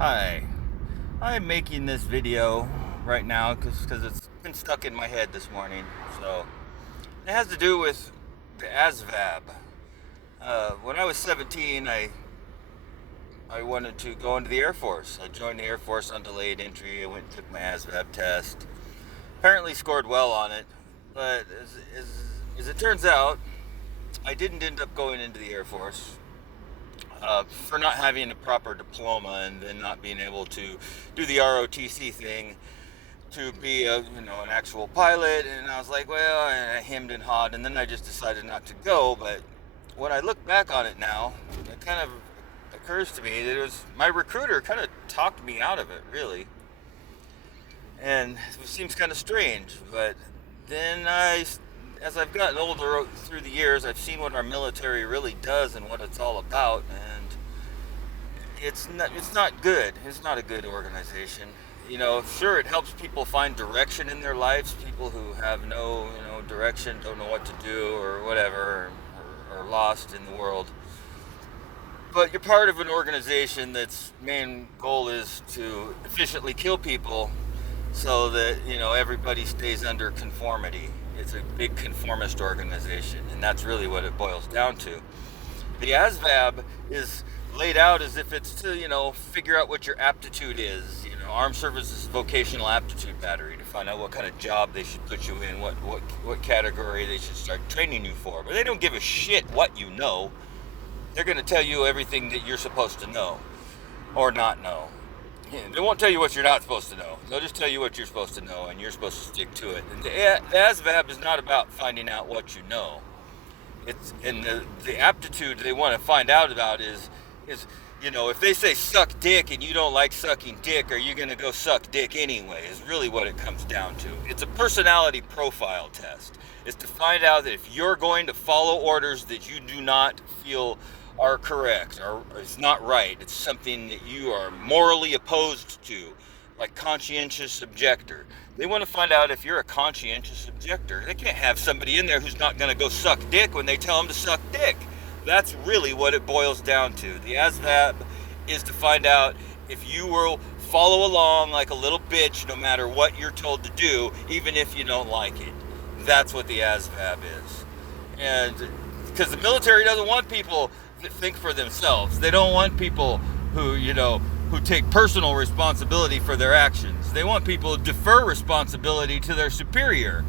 Hi, I'm making this video right now because it's been stuck in my head this morning. So it has to do with the ASVAB. When I was 17, I wanted to go into the Air Force. I joined the Air Force on delayed entry. I went and took my ASVAB test. Apparently scored well on it, but as it turns out, I didn't end up going into the Air Force. For not having a proper diploma and then not being able to do the ROTC thing to be an actual pilot. And I was like, well, and I hemmed and hawed, and then I just decided not to go. But when I look back on it now, it kind of occurs to me that it was my recruiter kind of talked me out of it, really. And it seems kind of strange, but then as I've gotten older through the years, I've seen what our military really does and what it's all about, and it's not good. It's not a good organization. Sure, it helps people find direction in their lives. People who have no, direction, don't know what to do or whatever, or lost in the world. But you're part of an organization that's main goal is to efficiently kill people so that, everybody stays under conformity. It's a big conformist organization, and that's really what it boils down to. The ASVAB is laid out as if it's to, figure out what your aptitude is. Armed Services Vocational Aptitude Battery, to find out what kind of job they should put you in, what category they should start training you for. But they don't give a shit what you know. They're going to tell you everything that you're supposed to know or not know. They won't tell you what you're not supposed to know. They'll just tell you what you're supposed to know, and you're supposed to stick to it. And the ASVAB is not about finding out what you know. The aptitude they want to find out about is if they say suck dick and you don't like sucking dick, are you going to go suck dick anyway? Is really what it comes down to. It's a personality profile test. It's to find out that if you're going to follow orders that you do not feel are correct or it's not right, it's something that you are morally opposed to, like conscientious objector. They want to find out if you're a conscientious objector. They can't have somebody in there who's not going to go suck dick when they tell them to suck dick. That's really what it boils down to. The ASVAB is to find out if you will follow along like a little bitch no matter what you're told to do, even if you don't like it. That's what the ASVAB is. And because the military doesn't want people that think for themselves. They don't want people who take personal responsibility for their actions. They want people to defer responsibility to their superior.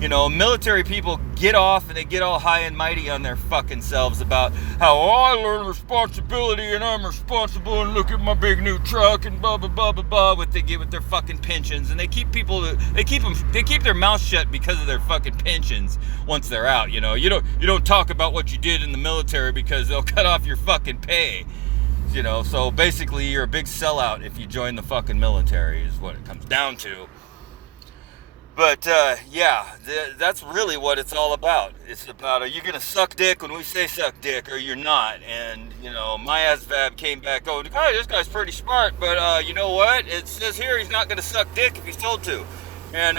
Military people get off and they get all high and mighty on their fucking selves about how, I learned responsibility and I'm responsible and look at my big new truck and blah blah blah blah blah. What they get with their fucking pensions, and they keep their mouth shut because of their fucking pensions once they're out. You don't talk about what you did in the military because they'll cut off your fucking pay. So basically you're a big sellout if you join the fucking military is what it comes down to. But, that's really what it's all about. It's about, are you going to suck dick when we say suck dick, or you're not? And, my ASVAB came back going, hey, this guy's pretty smart, but, you know what? It says here he's not going to suck dick if he's told to. And,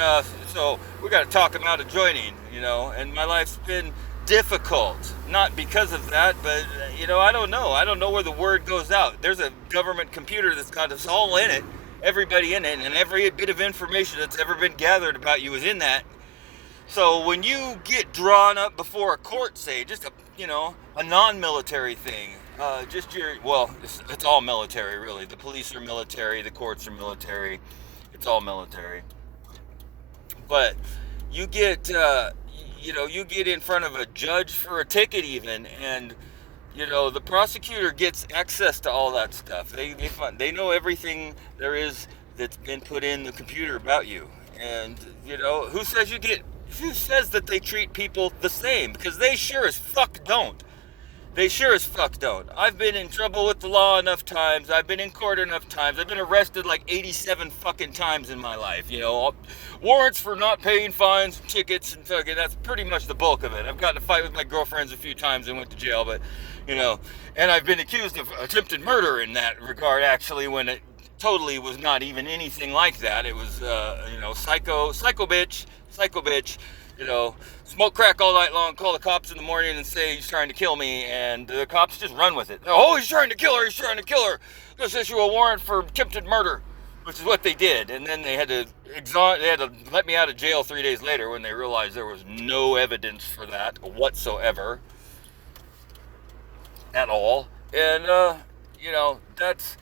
so we got to talk him out of joining, and my life's been difficult. Not because of that, but, I don't know. I don't know where the word goes out. There's a government computer that's got us all in it. Everybody in it, and every bit of information that's ever been gathered about you is in that. So when you get drawn up before a court, say, just a non-military thing, it's all military, really. The police are military, the courts are military, it's all military. But you get, you get in front of a judge for a ticket even, and the prosecutor gets access to all that stuff. They know everything there is that's been put in the computer about you. And, who says that they treat people the same? Because they sure as fuck don't. They sure as fuck don't. I've been in trouble with the law enough times. I've been in court enough times. I've been arrested like 87 fucking times in my life. Warrants for not paying fines, tickets, and fucking, that's pretty much the bulk of it. I've gotten in a fight with my girlfriends a few times and went to jail, but, and I've been accused of attempted murder in that regard, actually, when it totally was not even anything like that. It was, psycho bitch, smoke crack all night long, call the cops in the morning and say he's trying to kill me, and the cops just run with it. Oh, he's trying to kill her. let's issue a warrant for attempted murder, which is what they did. And then they had to let me out of jail 3 days later when they realized there was no evidence for that whatsoever at all. And that's,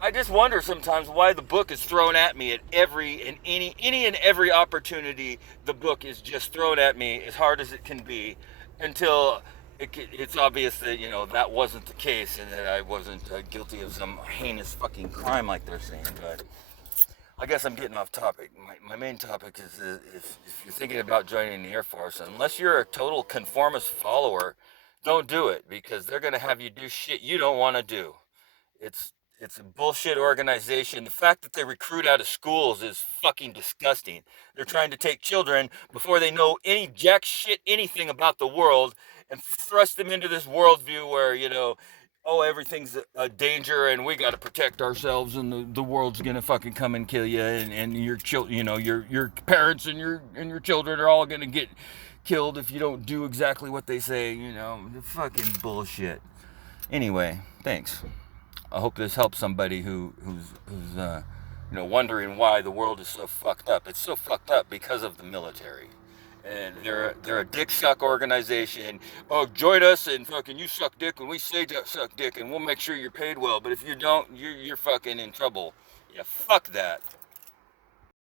I just wonder sometimes why the book is thrown at me at any and every opportunity. The book is just thrown at me as hard as it can be until it's obvious that that wasn't the case and that I wasn't guilty of some heinous fucking crime like they're saying. But I guess I'm getting off topic. My main topic is if you're thinking about joining the Air Force, unless you're a total conformist follower, don't do it because they're gonna have you do shit you don't want to do. It's it's a bullshit organization. The fact that they recruit out of schools is fucking disgusting. They're trying to take children before they know any jack shit anything about the world and thrust them into this worldview where oh, everything's a danger and we got to protect ourselves and the world's gonna fucking come and kill you and your children, your parents and your children are all gonna get killed if you don't do exactly what they say. The fucking bullshit. Anyway, thanks. I hope this helps somebody who's wondering why the world is so fucked up. It's so fucked up because of the military, and they're a dick suck organization. Oh, join us and fucking you suck dick when we say suck dick, and we'll make sure you're paid well. But if you don't, you're fucking in trouble. Yeah, fuck that.